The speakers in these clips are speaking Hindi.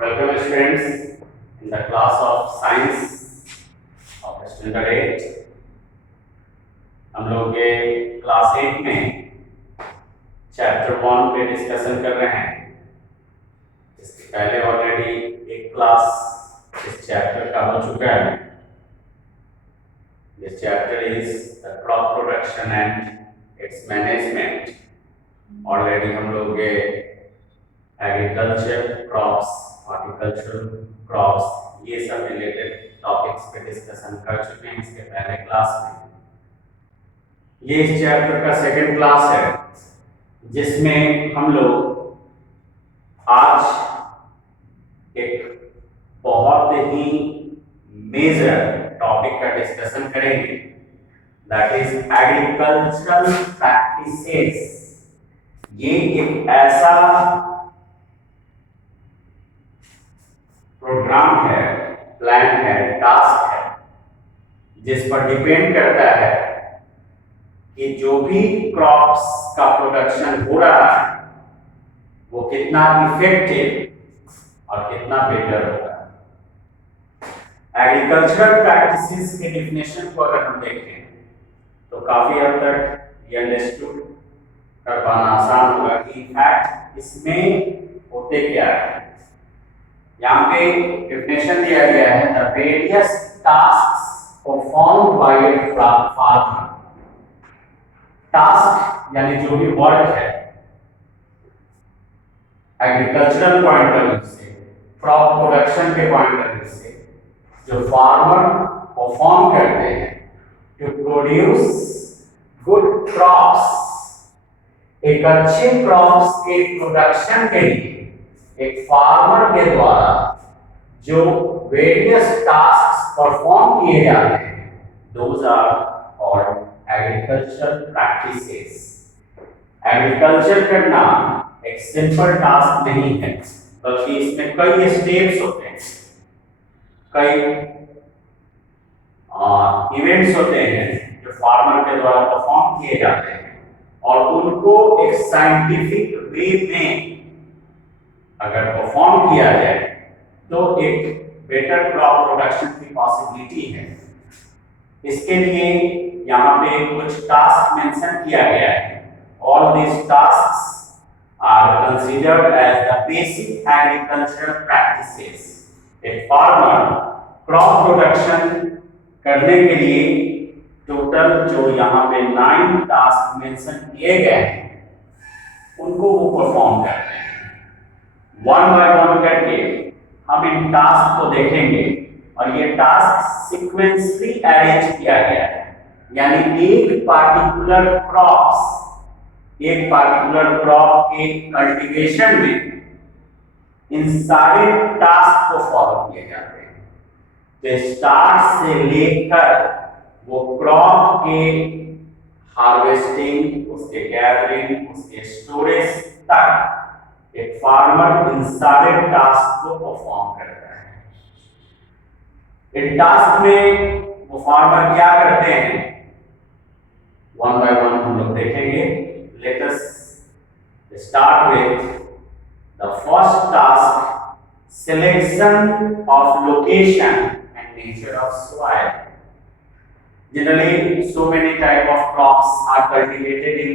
Welcome students in the class of science of standard 8। हम लोग ये क्लास 8 में चैप्टर 1 पे डिस्कशन कर रहे हैं। इसके पहले ऑलरेडी एक क्लास इस चैप्टर का हो चुका है। This chapter is the crop production and it's management. Already हम लोग ये एग्रीकल्चर क्रॉप्स, हॉर्टिकल्चर क्रॉप्स, ये सब रिलेटेड टॉपिक्स पे डिस्कशन कर चुके हैं इसके पहले क्लास में। ये इस चैप्टर का सेकंड क्लास है जिसमें हम लोग आज एक बहुत ही मेजर टॉपिक का डिस्कशन करेंगे, दैट इज एग्रीकल्चरल प्रैक्टिसेस। ये एक ऐसा प्रोग्राम है, प्लान है, टास्क है जिस पर डिपेंड करता है कि जो भी क्रॉप्स का प्रोडक्शन हो रहा है वो कितना इफेक्टिव और कितना बेटर होगा। एग्रीकल्चरल प्रैक्टिसेस के डेफिनेशन को अगर हम देखें तो काफी हद तक ये अंडरस्टूड कर पाना आसान होगा कि इनफैक्ट इसमें होते क्या है। यहाँ पे डेफिनेशन दिया गया है, the various tasks performed by a farmer. Task यानी जो भी वर्क है एग्रीकल्चरल पॉइंट ऑफ व्यू से, क्रॉप प्रोडक्शन के पॉइंट ऑफ व्यू से जो फार्मर परफॉर्म करते हैं टू प्रोड्यूस गुड क्रॉप्स। एक अच्छे क्रॉप्स के प्रोडक्शन के लिए एक फार्मर के द्वारा जो वेरियस टास्क्स परफॉर्म किए जाते हैं, those are called agricultural practices. Agriculture करना एक सिंपल टास्क नहीं है, बल्कि इसमें कई स्टेप्स होते हैं, कई इवेंट्स होते हैं जो फार्मर के द्वारा परफॉर्म किए जाते हैं और उनको एक साइंटिफिक वे में अगर परफॉर्म किया जाए तो एक बेटर क्रॉप प्रोडक्शन की पॉसिबिलिटी है। इसके लिए यहाँ पे कुछ टास्क मेंशन किया गया है। All these tasks are considered as the basic agricultural practices। एक फार्मर क्रॉप प्रोडक्शन करने के लिए टोटल जो यहाँ पे 9 टास्क मेंशन किए गए हैं उनको वो परफॉर्म करते हैं। वन बाय वन करके हम इन टास्क को देखेंगे और ये टास्क सीक्वेंसली अरेंज किया गया है, यानी एक पार्टिकुलर क्रॉप के कल्टीवेशन में इन सारे टास्क को फॉलो किए जाते हैं। तो स्टार्ट से लेकर वो क्रॉप के हार्वेस्टिंग, उसके गैदरिंग, उसके स्टोरेज तक एक फार्मर इन सारे टास्क को परफॉर्म करता है। इन टास्क में वो फार्मर क्या करते हैं, वन बाय वन हम लोग देखेंगे। Let us start with the first task, selection of location and nature of soil. Generally, so many type of crops are cultivated in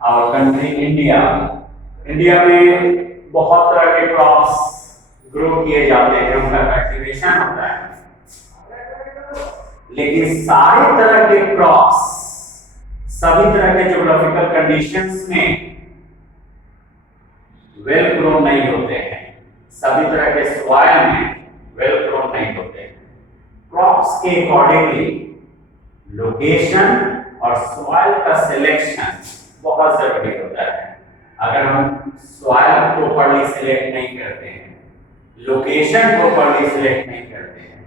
our country, India। India में बहुत तरह के क्रॉप्स ग्रो किए जाते हैं, उनका कल्टीवेशन होता है, लेकिन सारे तरह के क्रॉप्स सभी तरह के ज्योग्राफिकल कंडीशंस में वेल ग्रोन नहीं होते हैं, सभी तरह के सॉइल में वेल ग्रोन नहीं होते हैं। क्रॉप्स के अकॉर्डिंगली लोकेशन और सॉइल का सिलेक्शन बहुत जरूरी होता है। अगर हम सॉइल प्रॉपर्ली सिलेक्ट नहीं करते हैं, लोकेशन प्रॉपर्ली सिलेक्ट नहीं करते हैं,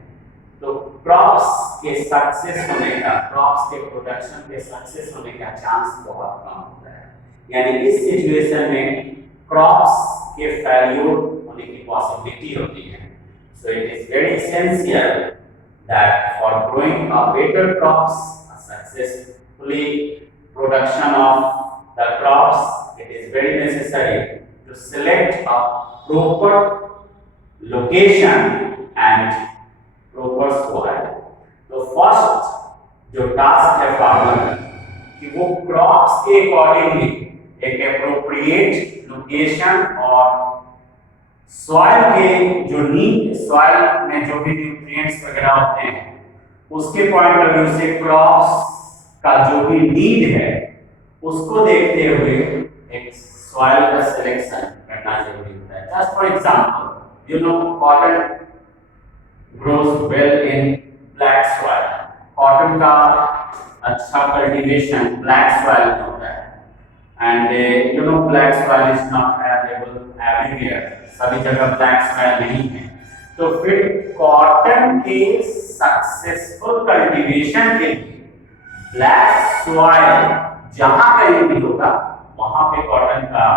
तो क्रॉप्स के सक्सेस होने का, क्रॉप्स के प्रोडक्शन के सक्सेस होने का चांस बहुत कम होता है। यानी इस सिचुएशन में क्रॉप्स के फेल्योर होने की पॉसिबिलिटी होती है। So it is very essential that for growing a better crops, a successfully production of the crops, it is very necessary to select a proper location and proper soil. तो फर्स्ट जो टास्क है फार्मर कि वो क्रॉप्स के अकॉर्डिंगली एक एप्रोप्रिएट लोकेशन और सॉइल के जो नीड, सॉइल में जो भी न्यूट्रिएंट्स वगैरह होते हैं उसके पॉइंट ऑफ व्यू से क्रॉप्स का जो भी नीड है उसको देखते हुए एक सॉइल का सिलेक्शन करना जरूरी होता है। Just for example, you know, cotton grows well in black soil. Cotton का अच्छा कल्टीवेशन ब्लैक सॉइल में होता है and you know black soil is not available everywhere, सभी जगह ब्लैक सॉइल नहीं है। तो फिर कॉटन के सक्सेसफुल कल्टीवेशन के लिए ब्लैक सॉइल जहां कहीं भी होगा वहां पे कॉटन का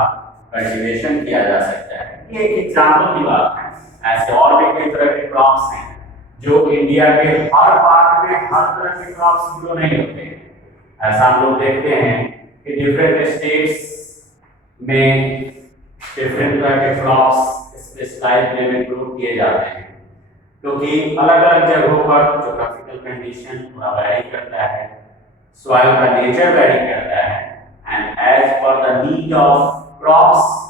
कल्टीवेशन किया जा सकता है। ये एक एग्जांपल की बात है। ऐसे और भी कई तरह के क्रॉप्स हैं जो इंडिया के हर पार्ट में हर तरह के क्रॉप्स ग्रो नहीं होते हैं। ऐसा हम लोग देखते हैं कि डिफरेंट स्टेट्स में डिफरेंट तरह के क्रॉप्स स्पेशलाइज्ड वे में ग्रो किए जाते हैं क्योंकि अलग अलग जगहों पर ज्योग्राफिकल कंडीशन पूरा वैरी करता है, सॉइल का नेचर वैरी करता है and as per the need of crops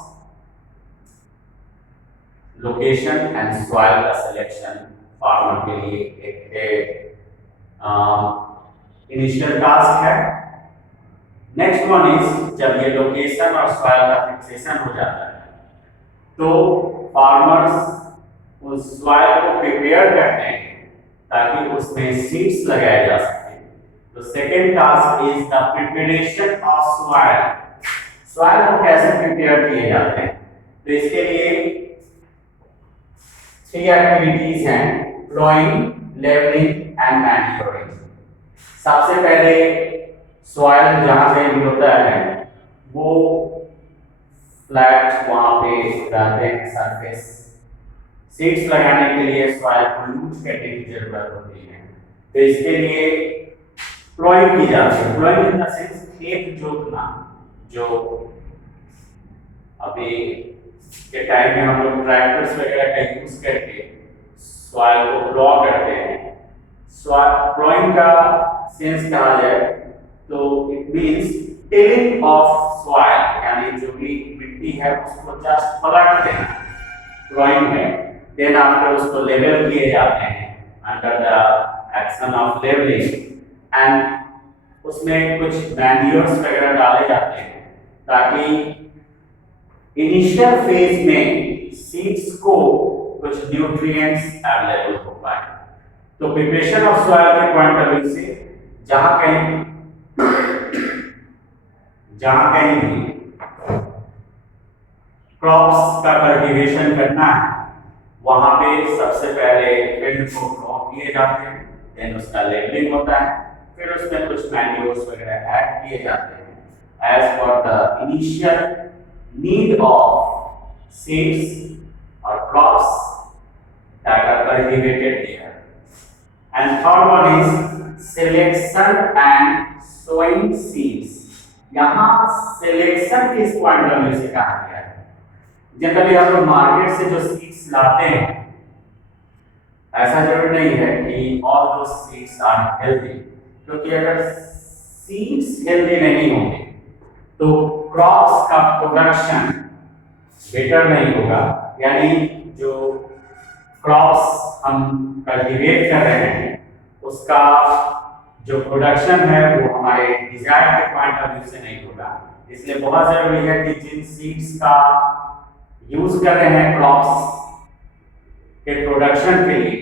location and soil का सिलेक्शन फार्मर के लिए एक इनिशियल टास्क है। नेक्स्ट वन इज जब ये लोकेशन और सॉइल का फिक्सेशन हो जाता है तो फार्मर्स उस सॉइल को प्रिपेयर करते हैं ताकि उसमें सीड्स लगाए जा सके। तो second task is the preparation of soil. Soil को कैसे प्रिपेयर किए जाते हैं? तो इसके लिए 3 एक्टिविटीज हैं, प्लॉइंग, लेवलिंग एंड मैन्योरिंग। सबसे पहले सॉइल जहां पे भी होता है वो फ्लैट वहां पे रहते हैं सरफेस। सीड्स लगाने के लिए सॉइल को लूज करने की जरूरत होती है। तो इसके लिए प्लॉइंग की जाती है। प्लॉइंग इन द सेंस खेत जोतना, जो अभी के टाइम में हम लोग ट्रैक्टर्स वगैरह का यूज करके सॉइल को प्लॉ करते हैं। सॉइल प्लॉइंग का सेंस कहा जाए तो it means tilling of soil, यानी जो भी मिट्टी है उसको जस्ट पलट देना प्लॉइंग है। देन आफ्टर उसको लेवल किए जाते हैं under the action of levelling and उसमें कुछ मैन्योर्स वगैरह डाले जाते हैं ताकि इनिशियल फेज में सीड्स को कुछ न्यूट्रिएंट्स अवेलेबल हो पाए। तो प्रिपरेशन ऑफ सॉइल के पॉइंट ऑफ व्यू से जहां कहीं भी क्रॉप्स का कल्टीवेशन करना है वहां पे सबसे पहले फील्ड को प्लॉ किए जाते हैं, देन उसका लेवलिंग होता है, फिर उसमें कुछ मैन्योर्स वगैरह ऐड किए जाते हैं as per the initial need of seeds or crops that are cultivated there. And third one is selection and sowing seeds. यहाँ selection किस पॉइंट ऑफ व्यू से कहा गया है? जनरली हम लोग मार्केट से जो सीड्स लाते हैं ऐसा जरूरी नहीं है कि all those seeds are healthy, क्योंकि अगर सीड्स हेल्दी नहीं होंगे तो क्रॉप्स का प्रोडक्शन बेटर नहीं होगा। यानी जो क्रॉप्स हम कल्टीवेट कर रहे हैं उसका जो प्रोडक्शन है वो हमारे डिजायर्ड के पॉइंट ऑफ व्यू से नहीं होगा। इसलिए बहुत जरूरी है कि जिन सीड्स का यूज कर रहे हैं क्रॉप्स के प्रोडक्शन के लिए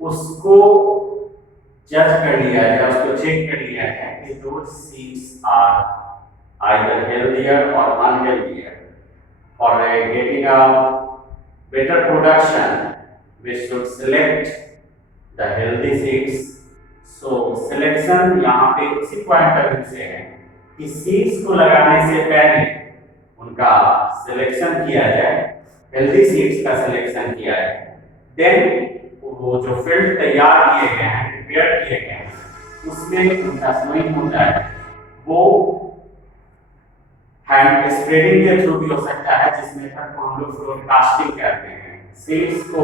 उसको जज कर लिया जाए, उसको चेक कर लिया जाए कि दो seeds are either healthier or unhealthier. For getting a better production, we should select the healthy seeds. So selection यहाँ पे इसी पॉइंट ऑफ व्यू से है कि सीड्स को लगाने से पहले उनका सिलेक्शन किया जाए, हेल्दी सीड्स का सिलेक्शन किया जाए। देन वो जो फील्ड तैयार किए गए हैं, प्रिपेयर किए गए हैं, उसमें उनका सोइंग होता है वो हैंड स्प्रेडिंग के थ्रू भी हो सकता है, जिसमें हम लोग ब्रॉडकास्टिंग करते हैं। सीड्स को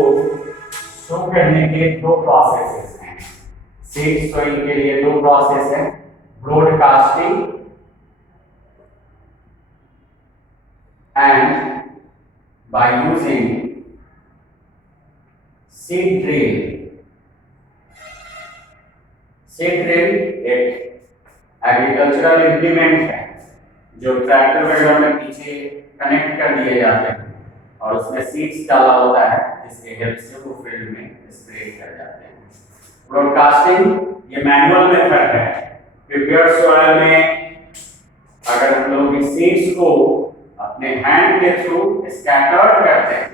शो करने के दो प्रोसेसेस हैं। सीड सोइंग के लिए दो प्रोसेस है, broadcasting and by using seed drill. Seed drill एक एग्रीकल्चरल इम्प्लीमेंट है जो ट्रैक्टर वगैरह में पीछे कनेक्ट कर दिए जाते हैं और उसमें सीड्स डाला होता है जिसके हेल्प से वो फील्ड में स्प्रे कर जाते हैं। ब्रॉडकास्टिंग ये मैनुअल मेथड है। प्रिपेयर सॉइल में अगर हम लोग इस सीड्स को अपने हैंड के थ्रू स्कैटर्ड करते हैं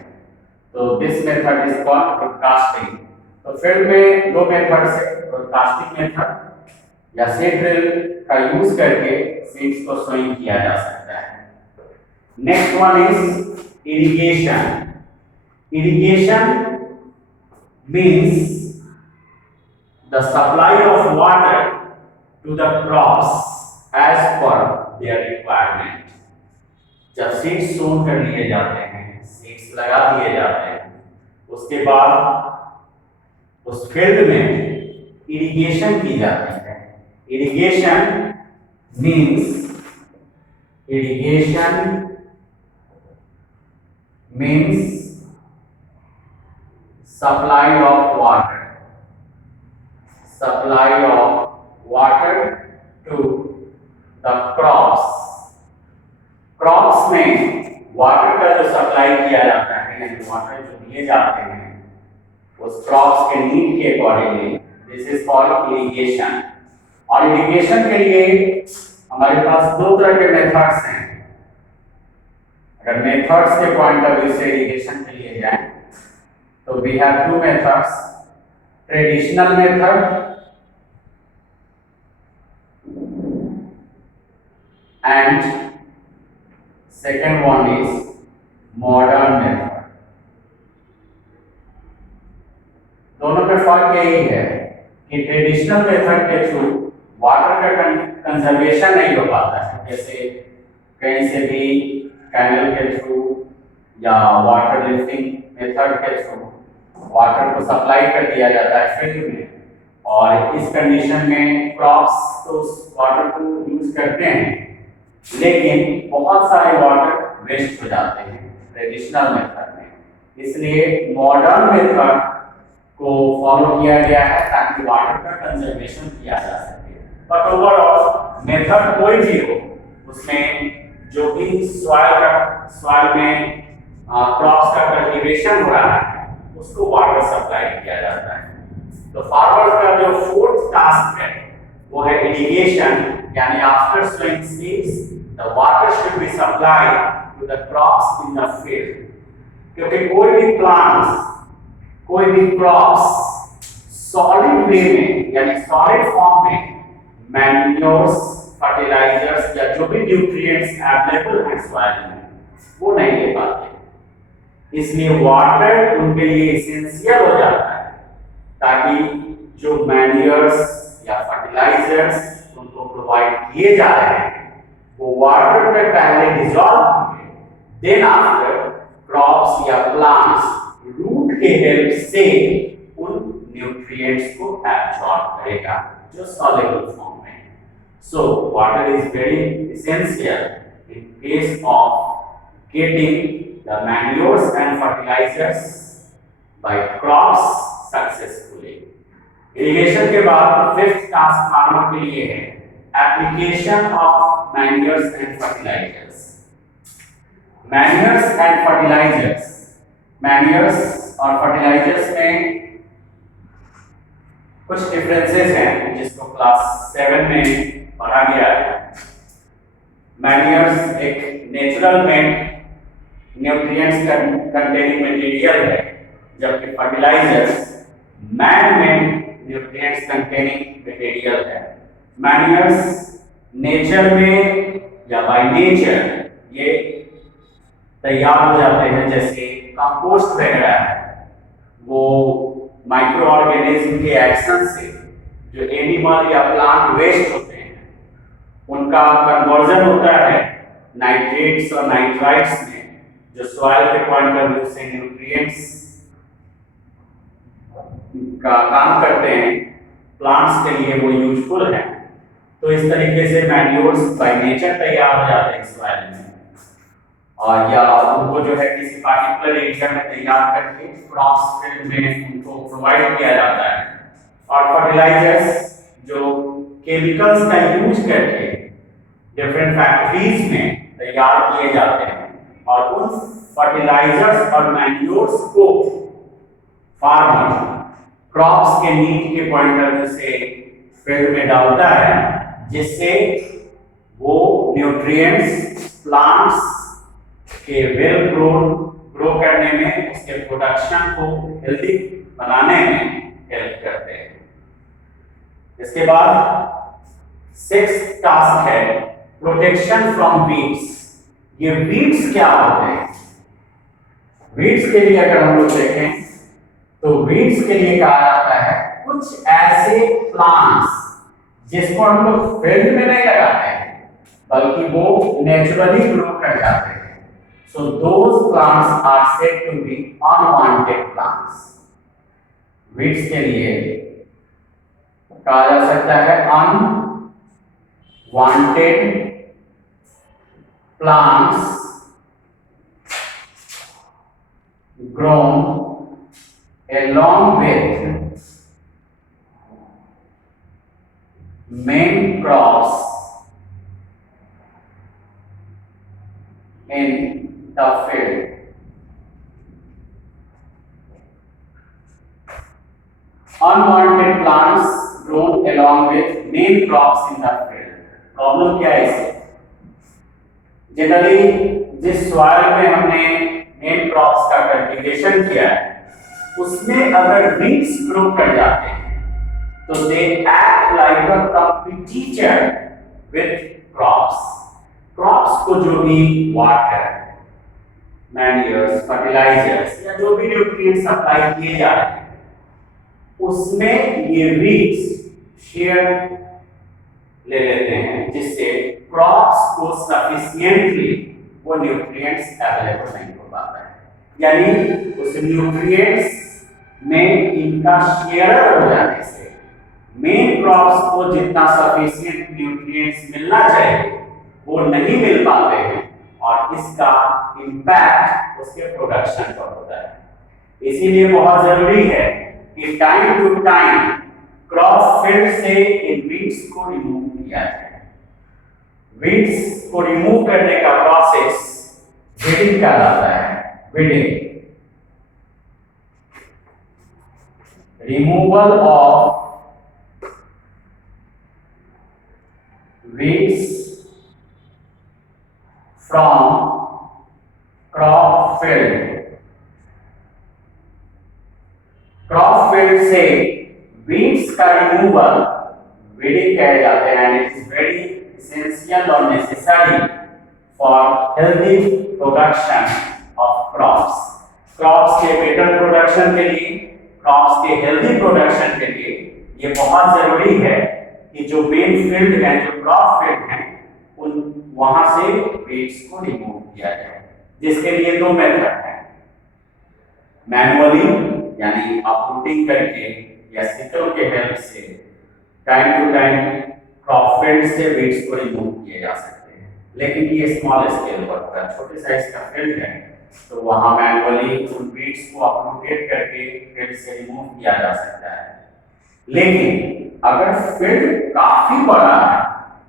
तो this method is called broadcasting. तो फील्ड में दो मेथड से ब्रॉडकास्टिंग मेथड या सीड ड्रिल का यूज करके सीड्स को सोइंग किया जा सकता है। Next one is irrigation. Irrigation means the supply of water to the crops as per their requirement। जब सीड्स सोन कर लिए जाते हैं, सीड्स लगा दिए जाते हैं, उसके बाद उस फील्ड में इरिगेशन की जाती है। Irrigation means supply of water to the crops। Crops में वाटर का जो सप्लाई किया जाता है यानी वाटर जो दिए जाते हैं उस क्रॉप्स के नीड के accordingly, this is called irrigation. और इरिगेशन के लिए हमारे पास दो तरह के मेथड्स हैं। अगर मेथड्स के पॉइंट ऑफ व्यू से इरिगेशन के लिए जाएं तो we have two methods, traditional method and second one is modern method। दोनों में फर्क यही है कि ट्रेडिशनल मेथड के थ्रू वाटर का कंजर्वेशन नहीं हो पाता है, जैसे कहीं से भी कैनल के थ्रू या वाटर लिफ्टिंग मेथड के थ्रू वाटर को सप्लाई कर दिया जाता है फील्ड में, और इस कंडीशन में क्रॉप्स तो उस वाटर को यूज करते हैं लेकिन बहुत सारे वाटर वेस्ट हो जाते हैं ट्रेडिशनल मेथड में। इसलिए मॉडर्न मेथड को फॉलो किया गया है ताकि वाटर का कंजर्वेशन किया जा सके। बट ओवरऑल मेथड कोई भी हो, उसमें जो भी सॉइल में क्रॉप्स का कल्टीवेशन हो रहा है उसको वाटर सप्लाई किया जाता है। तो फार्मर का जो फोर्थ टास्क है वो है इरिगेशन, यानी after sowing seeds the water should be supplied to the crops in the field. क्योंकि कोई भी क्रॉप्स सॉलिड वे में यानी सॉलिड फॉर्म में मैन्योर्स, फर्टिलाइजर्स या जो भी न्यूट्रिएंट्स अवेलेबल हैं सॉइल में वो नहीं ले पाते। इसलिए वाटर उनके लिए एसेंशियल हो जाता है ताकि जो मैन्योर्स या फर्टिलाइजर्स उनको प्रोवाइड किए जा रहे हैं वो वाटर में पहले डिसॉल्व होंगे, देन आफ्टर क्रॉप्स या प्लांट्स रूट के हेल्प से उन न्यूट्रिएंट्स को एब्सॉर्ब करेगा जो सॉल्युबल फॉर्म में है। So water is very essential in case of getting the manures and fertilisers by crops successfully. Irrigation के बाद फिफ्थ टास्क फार्मर के लिए है application of manures and fertilisers. Manures और फर्टिलाइजर्स में कुछ डिफरेंसेस हैं जिसको क्लास 7 में पढ़ा गया है। मैन्योर्स एक natural made nutrients containing material है, जबकि fertilisers man made nutrients containing material है। मैन्योर्स नेचर में या बाय नेचर ये तैयार हो जाते हैं, जैसे कंपोस्ट वगैरह है, वो माइक्रो ऑर्गेनिज्म के एक्शन से जो एनिमल या प्लांट वेस्ट होते हैं उनका कन्वर्जन होता है नाइट्रेट्स और नाइट्राइट्स में, जो सॉइल के पॉइंट ऑफ व्यू से न्यूट्रिएंट्स का काम करते हैं, प्लांट्स के लिए वो यूजफुल है। तो इस तरीके से मैन्योर्स बाय नेचर तैयार हो जाते हैं सॉइल में, और या उनको जो है किसी पार्टिकुलर एरिया में तैयार करके क्रॉप्स फील्ड में उनको प्रोवाइड किया जाता है। और फर्टिलाइजर्स जो केमिकल्स का यूज करके डिफरेंट फैक्ट्रीज में तैयार किए जाते हैं, और उन फर्टिलाइजर्स और मैन्योर्स को फार्मर क्रॉप्स के नीड के पॉइंट ऑफ व्यू से फील्ड में डालता है, जिससे वो न्यूट्रिएंट्स प्लांट्स के वेल ग्रो करने में, उसके प्रोडक्शन को हेल्दी बनाने में हेल्प करते हैं। इसके बाद सिक्स्थ टास्क है प्रोटेक्शन फ्रॉम वीड्स। ये वीड्स क्या होते हैं? वीड्स के लिए अगर हम लोग देखें तो वीड्स के लिए कहा जाता है कुछ ऐसे प्लांट्स जिसको हम लोग फील्ड में नहीं लगाते हैं, बल्कि वो नेचुरली ग्रो कर जाते हैं। So those plants are said to be unwanted plants. Weeds के लिए कहा जा सकता है unwanted plants grown along with main crops in the field. Unwanted plants grown along with main crops in the field. Problem क्या है इससे? जनरली जिस सॉइल में हमने मेन क्रॉप्स का कल्टीवेशन किया है, उसमें अगर वीड्स ग्रो कर जाते हैं तो they act like a competitor with crops. Crops को जो भी वाटर, मैन्योर्स, फर्टिलाइजर्स या जो भी न्यूट्रिएंट्स सप्लाई किए जा रहे हैं, उसमें ये वीड्स शेयर ले लेते हैं, जिससे क्रॉप्स को सफिशिएंटली वो न्यूट्रिएंट्स अवेलेबल नहीं हो पाता है। यानी उस न्यूट्रिएंट्स में इनका शेयर हो जाने से मेन क्रॉप्स को जितना सफिशिएंट न्यूट्रिएंट्स मिलना चाहिए वो नहीं मिल पाते हैं, और इसका इम्पैक्ट उसके प्रोडक्शन पर होता है। इसीलिए बहुत जरूरी है कि time to time crop field से इन वीड्स को रिमूव किया जाए। वीड्स को रिमूव करने का प्रोसेस वीडिंग कहलाता है। Weeding, removal of weeds from crop field. Crop field से weeds का रिमूवल weeding कहे जाते हैं, and it is very essential or necessary for healthy production of crops. Crops के बेटर प्रोडक्शन के लिए, क्रॉप्स के हेल्दी प्रोडक्शन के लिए ये बहुत जरूरी है कि जो मेन फील्ड है, जो क्रॉप फील्ड है, उन वहां से weeds को रिमूव किया जाए। जिसके लिए दो मेथड है, मैनुअली यानी अपरूटिंग करके या सिकल के हेल्प से time to time crop field से weeds को रिमूव किए जा सकते हैं। लेकिन ये स्मॉल स्केल पर होता है, छोटे साइज का फील्ड है तो वहां मैनुअली उन weeds को अपरूटेट करके फील्ड से रिमूव किया जा सकता है। लेकिन अगर फील्ड काफी बड़ा है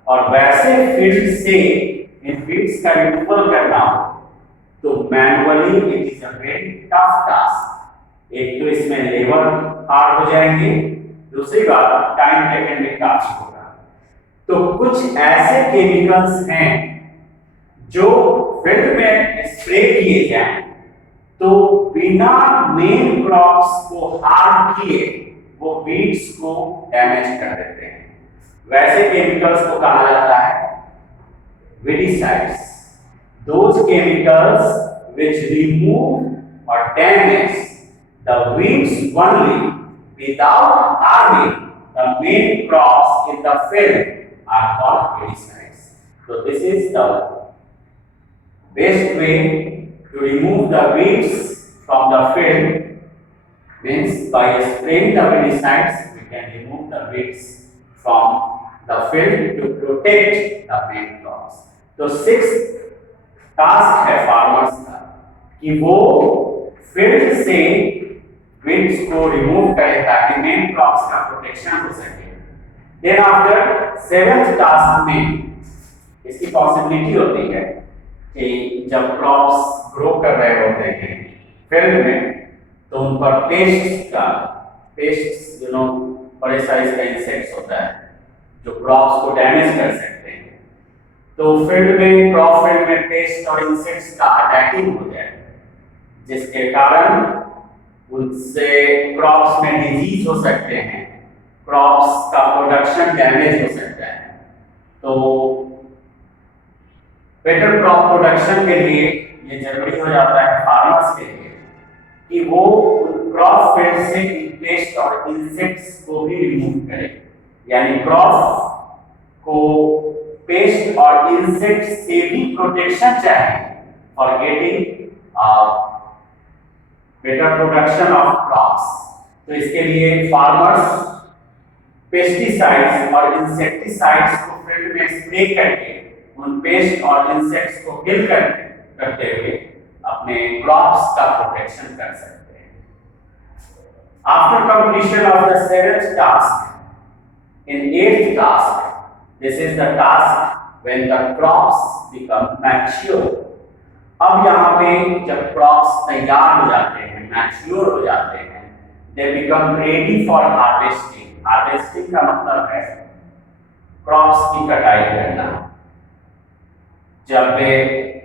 और वैसे फील्ड से इन वीड्स का रिमूवल करना हो तो manually it is a very tough task. एक तो इसमें लेबर हार्ड हो जाएंगे, दूसरी बात टाइम टेकन भी काफी होगा। तो कुछ ऐसे केमिकल्स हैं जो फील्ड में स्प्रे किए जाएं तो बिना मेन क्रॉप्स को हार्म किए वो वीड्स को डैमेज कर देते हैं। वैसे केमिकल्स को कहा जाता है weedicides, those chemicals which remove or damage the weeds only without harming the main crops in the field are called weedicides. So this is the best way to remove the weeds from the field. Means by spraying the weedicides, we can remove the weeds from the field to protect the main crops. तो 6 टास्क है फार्मर्स का कि वो फील्ड से वीड्स को रिमूव करें ताकि मेन क्रॉप्स का प्रोटेक्शन हो सके। देन आफ्टर 7th टास्क में इसकी पॉसिबिलिटी होती है कि जब क्रॉप्स ग्रो कर रहे होते हैं फील्ड में तो उन पर पेस्ट्स बड़े साइज का इंसेक्ट्स होता है जो क्रॉप्स को डैमेज कर सकते हैं। तो क्रॉप फील्ड में पेस्ट और इंसेक्ट्स का अटैकिंग हो जाए जिसके कारण उनसे क्रॉप्स में डिजीज हो सकते हैं, क्रॉप्स का प्रोडक्शन डैमेज हो सकता है। तो बेटर क्रॉप प्रोडक्शन के लिए ये जरूरी हो जाता है फार्मर्स के लिए कि वो क्रॉप फील्ड से पेस्ट और इंसेक्ट्स को भी रिमूव करें, यानी क्रॉप को पेस्ट और इंसेक्ट से भी प्रोटेक्शन चाहिए for getting better production of crops. तो इसके लिए फार्मर्स पेस्टिसाइड्स और इंसेक्टिसाइड्स को फील्ड में स्प्रे करके उन पेस्ट और इंसेक्ट्स को किल करते हुए अपने क्रॉप्स का प्रोटेक्शन कर सकते हैं। After completion of the 7th task, in 8th task, this is the task when the crops become mature. अब यहाँ पे जब क्रॉप्स तैयार हो जाते हैं, मैच्योर हो जाते हैं, they become ready for harvesting. Harvesting का मतलब है क्रॉप्स की कटाई करना। जब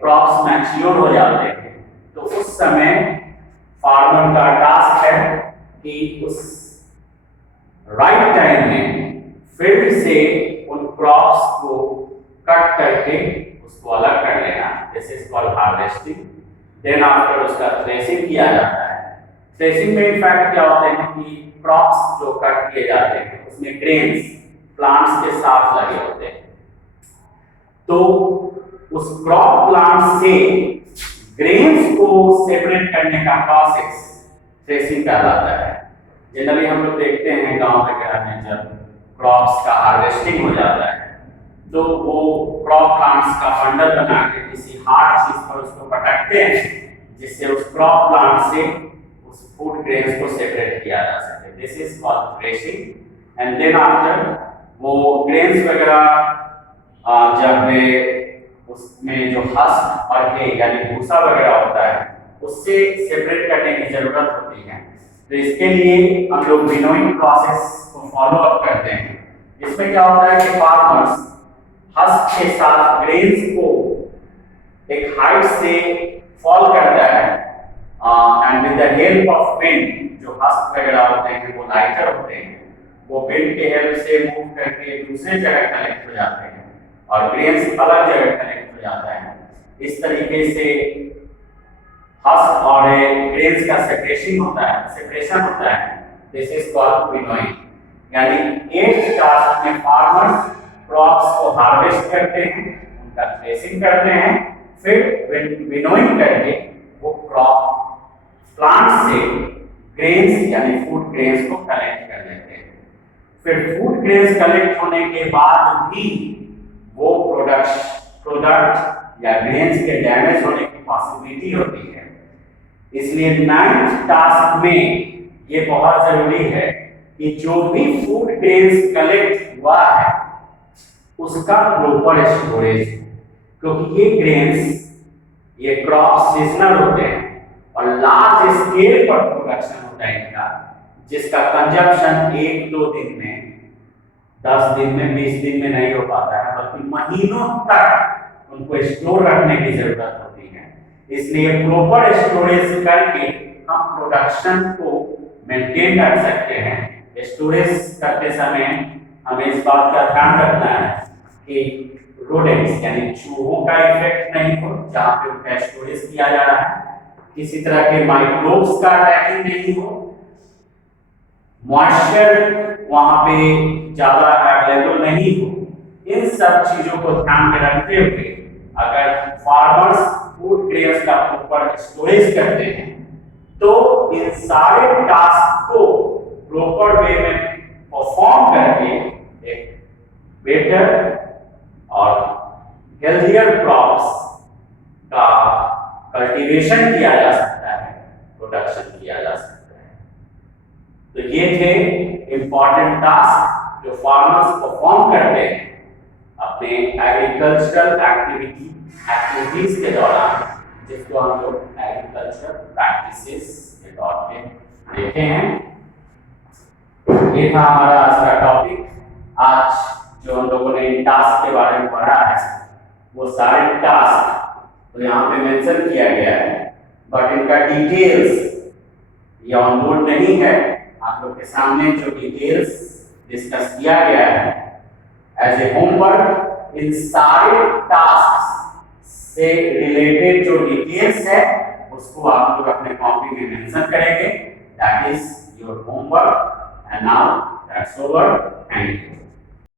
क्रॉप्स मैच्योर हो जाते हैं तो उस समय फार्मर का टास्क है कि उस राइट टाइम में फील्ड से उन क्रॉप्स को कट करके उसको अलग कर लेना। This is called harvesting. Then after उसका थ्रेसिंग किया जाता है। थ्रेसिंग में इनफैक्ट क्या होते हैं कि क्रॉप्स जो कट किए जाते हैं उसमें ग्रेन्स प्लांट्स के साथ लगे होते हैं, तो उस क्रॉप प्लांट से ग्रेन्स को सेपरेट करने का प्रोसेस थ्रेसिंग कहलाता है। जनरली हम लोग देखते हैं गांव वगैरह में जब क्रॉप्स का हार्वेस्टिंग हो जाता है तो वो क्रॉप प्लांट्स का बंडल बना के किसी हार्ड चीज पर उसको पटकते हैं जिससे उस क्रॉप प्लांट से उस फूड ग्रेन्स को सेपरेट किया जा सके। This is called threshing. And then after वो ग्रेन्स वगैरह जब उसमें जो हस्क और है यानी भूसा वगैरह होता है उससे सेपरेट करने की जरूरत होती है। तो इसके लिए हम लोग विनोइंग प्रोसेस को फॉलो अप करते हैं। इसमें क्या होता है कि फार्मर्स हस्क के साथ ग्रेन्स को एक हाइट से फॉल करता है and with the help of wind, जो हस्क वगैरह होते हैं वो लाइटर होते हैं, वो विंड के हेल्प से मूव करके दूसरे जगह कनेक्ट हो जाते हैं और ग्रेन्स अलग जगह कनेक्ट हो जाता है। इस तरीके से हस्क और ग्रेन्स का सेपरेशन होता है। This is called winnowing. यानी 8th टास्क में फार्मर्स क्रॉप्स को हार्वेस्ट करते हैं, उनका थ्रेसिंग करते हैं, फिर विनोइंग करके वो क्रॉप प्लांट से ग्रेन्स यानी फूड ग्रेन्स को कलेक्ट कर लेते हैं। फिर फूड ग्रेन्स कलेक्ट होने के बाद भी वो प्रोडक्ट या ग्रेन्स के डैमेज होने की पॉसिबिलिटी होती है। इसलिए 9th टास्क में ये बहुत जरूरी है कि जो भी फूड ग्रेन्स कलेक्ट हुआ है उसका प्रॉपर स्टोरेज, क्योंकि ये ग्रेन्स ये क्रॉप सीजनल होते हैं और लार्ज स्केल पर प्रोडक्शन होता है इनका, जिसका कंजप्शन 1-2 दिन में, 10 दिन में, 20 दिन में नहीं हो पाता है, बल्कि महीनों तक उनको स्टोर रखने की जरूरत होती है। इसलिए प्रॉपर स्टोरेज करके हम प्रोडक्शन को मेंटेन कर सकते हैं। स्टोरेज करते समय हमें इस बात का ध्यान रखना है कि रोडेंट्स यानी चूहों का इफेक्ट नहीं हो जहाँ पे उनका स्टोरेज किया जा रहा है, किसी तरह के माइक्रोब्स का अटैकिंग नहीं हो, मॉइस्चर वहां पे ज्यादा अवेलेबल नहीं हो। इन सब चीजों को ध्यान में रखते हुए अगर फार्मर्स फूड ग्रेन्स का प्रॉपर स्टोरेज करते हैं, तो इन सारे टास्क को प्रॉपर वे में परफॉर्म करके एक बेटर और हेल्थियर क्रॉप्स का कल्टीवेशन किया जा सकता है, प्रोडक्शन किया जा सकता है। तो ये थे इंपॉर्टेंट टास्क जो फार्मर्स परफॉर्म करते हैं अपने एग्रीकल्चरल एक्टिविटीज के दौरान, जिसको हम लोग एग्रीकल्चर प्रैक्टिसेस के तौर पे देखे हैं। ये था हमारा आज का टॉपिक। आज जो हम लोगों ने इन टास्क के बारे में पढ़ा है, वो सारे टास्क तो यहाँ पे मेंशन किया गया है, बट इनका डिटेल्स ये ऑन बोर्ड नहीं है। आप लोग के सामने जो डिटेल्स डिस्कस किया गया है एज ए होमवर्क, इन सारे टास्क से रिलेटेड जो डिटेल्स है उसको आप लोग अपने कॉपी में मेंशन करेंगे। That is your homework, and now that's over. Thank you.